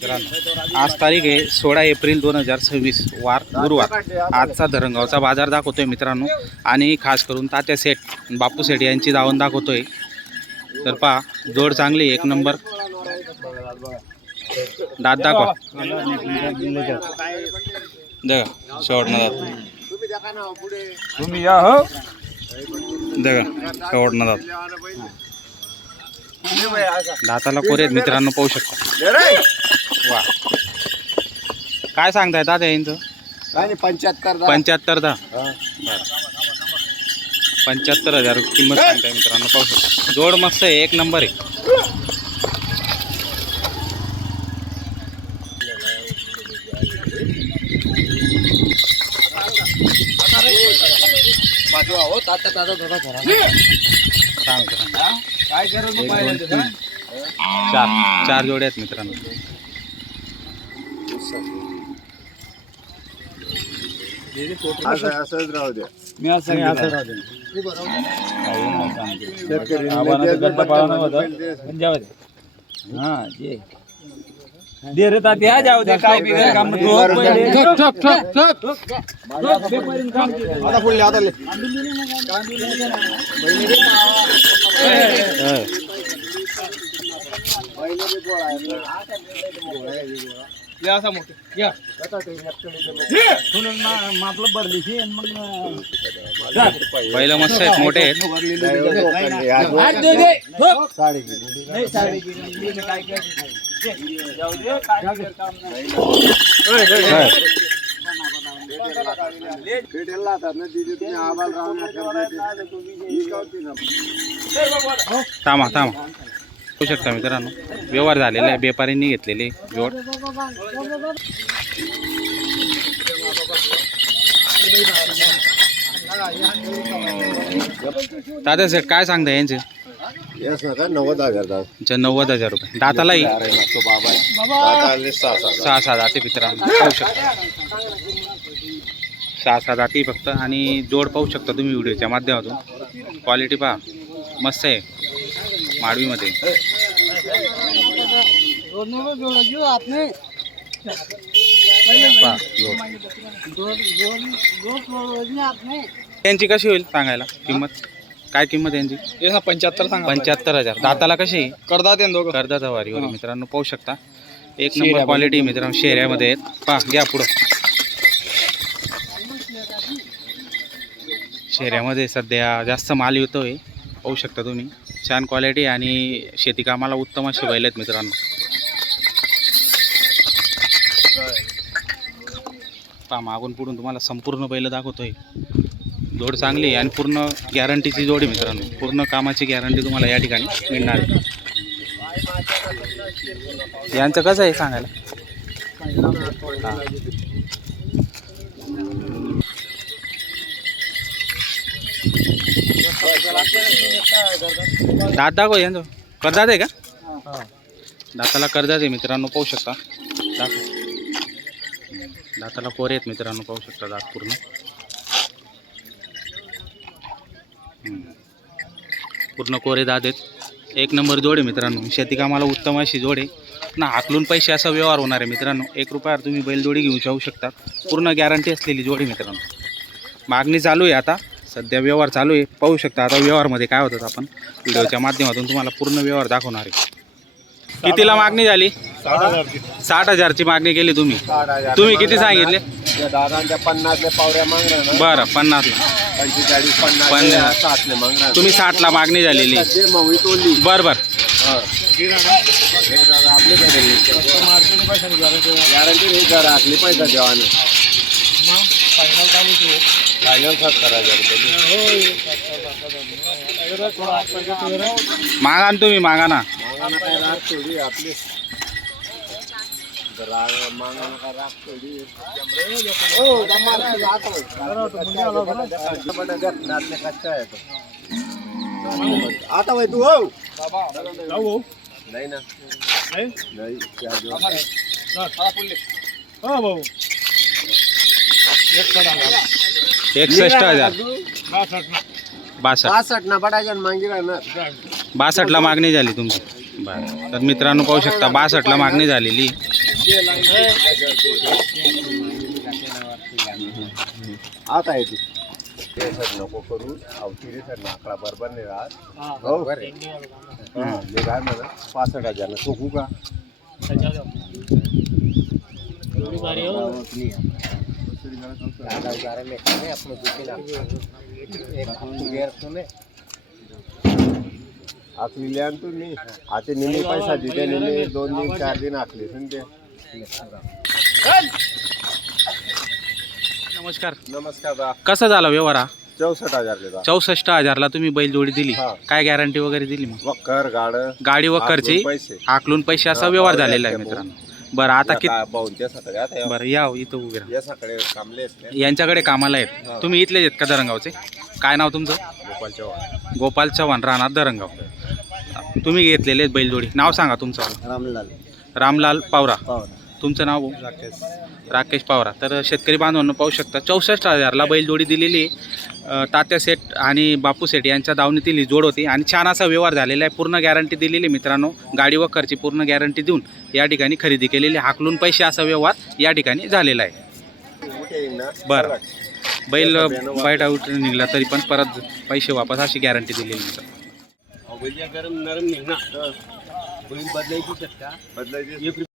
मित्रांनो आज तारीख आहे 16 एप्रिल 2026 वार गुरुवार। आजचा धरणगावचा बाजार दाखवतोय मित्रांनो आणि खास करून तात्या सेठ बापू सेठ यांची दावण दाखवतोय। तर पहा जोड चांगली एक नंबर दात दाखवा दगा शेवटना दात तुम्ही या हो दगा शेवटना दात दाताला कोरेत मित्रांनो पाहू शकता। वा काय सांगताय दादा यांचं? 75 दा 75,000 किंमत सांगताय मित्रांनो पाहू शकता। जोड मस्त आहे एक नंबर आहे। काय करत एक, दोन, तीन, चार जोड्या आहेत मित्रांनो। असंच राहू द्या मी असं नाही असं राहते हां जे दे रे तात्या जाऊ दे काय बिगर काम आता पुढले आता या असा मोठे या मापलं भरली मग पहिलं मस्त आहेत मोठे आहेत। थांबा होऊ शकता मित्रांनो व्यवहार झालेला आहे व्यापाऱ्यांनी घेतलेले जोड। दादा सेठ काय सांगता यांचे? 90,000 90,000 रुपये दातालाही 6 दाते मित्रांनो पाहू शकता। 6 दाती फक्त आणि जोड पाहू शकता तुम्ही व्हिडिओच्या माध्यमातून। क्वालिटी पहा मस्त आहे माडवीमध्ये। यांची कशी होईल सांगायला किंमत? काय किंमत यांची? 75 सांगा 75,000 दाताला कशी? करदात दोघं कर्जाचा वारीवर मित्रांनो पाहू शकता। एक नंबर क्वालिटी मित्रांनो शेऱ्यामध्ये आहेत। पहा घ्या पुढं शेऱ्यामध्ये सध्या जास्त माल येतोय पाहू शकता तुम्ही। छान क्वालिटी आणि शेती कामाला उत्तम असे बैल आहेत मित्रांनो। पहा मागून पुढून तुम्हाला संपूर्ण बैल दाखवतोय। जोड चांगली आणि पूर्ण गॅरंटीची जोड आहे मित्रांनो। पूर्ण कामाची गॅरंटी तुम्हाला या ठिकाणी मिळणार आहे। यांचं कसं आहे सांगायला? दात दाखव यांचं कर्जात आहे का? दाताला कर्जात आहे मित्रांनो पाहू शकता। दाताला कोरे आहेत मित्रांनो पाहू शकता दात पूर्ण। पूर्ण कोरे दात आहेत एक नंबर जोड आहे मित्रांनो। शेती कामाला उत्तम अशी जोड आहे ना। हाकलून पैसे असा व्यवहार होणार आहे मित्रांनो। 1 रुपयावर तुम्ही बैलजोडी घेऊ जाऊ शकता। पूर्ण गॅरंटी असलेली जोडी मित्रांनो। मागणी चालू आहे आता सध्या व्यवहार चालू आहे पाहू शकता। आता व्यवहारमध्ये काय होतं आपण व्हिडिओच्या माध्यमातून तुम्हाला पूर्ण व्यवहार दाखवणार आहे। कितीला मागणी झाली? 60,000ची मागणी केली तुम्ही। तुम्ही किती सांगितले? दादांच्या 50 पावऱ्या मागण्या ना बरं 50ला 45 50 60 मागण्या तुम्ही 60ला मागणी झालेली। बरं बरं आपले गॅरंटी नाही करा आपली पैसा देवाने फायनल 70,000 मागा ना तुम्ही मागा ना। मागाना काय राग थोडी आपली राग मागाना काय राग थोडी आता भाई तू हो नाही ना नाही 61,000 62 ना पडायच्या मागे राहणार 62ला मागणी झाली तुमची। बरं तर मित्रांनो पाहू शकता 62ला मागणी झालेली। आता येते ते सर नको करू अवतीरे सर आकडा बरोबर नाही राहत हो मी काय म्हणा 65,000 चुकू का आखली लिहान तुम्ही आता नेहमी पैसा दिले नेहमी 2 दिन 4 दिन आखले ते नमस्कार. नमस्कार बा कसा झाला व्यवहार हा? 64,000 देता 64,000ला तुम्ही बैलजोडी दिली. हा. काय गॅरंटी वगैरे दिली मग? वक्कर गाड गाडी वक्करची पैसे आकलून पैसे असा व्यवहार झालेला आहे मित्रांनो. बरं आता किती पाहून सकाळी आता बरं या हो, इथं उभे राहा. या सकाळी कामले यांच्याकडे कामाला आहेत. तुम्ही इथलेच आहेत का धरणगावचे? काय नाव तुमचं? गोपाल चव्हाण गोपाल चव्हाण राहणार धरणगाव. तुम्ही घेतलेले आहेत बैलजोडी. नाव सांगा तुमचं? रामलाल रामलाल पावरा. पावरा तुमचं नाव? राकेश राकेश पावरा. तर शेतकरी बांधवांना पाहू शकता 64,000ला बैलजोडी दिलेली आहे. तात्या सेठ आणि बापू सेठ यांच्या दावणीतील ही जोड होती आणि छान असा व्यवहार झालेला आहे. पूर्ण गॅरंटी दिलेली आहे मित्रांनो. गाडी वखरची पूर्ण गॅरंटी देऊन या ठिकाणी खरेदी केलेली. हाकलून पैसे असा व्यवहार या ठिकाणी झालेला आहे. बरं बैल बाईट आउट निघाला तरी पण परत पैसे वापस अशी गॅरंटी दिलेली आहे. गरम नरम निघणार बदलायची बदलायची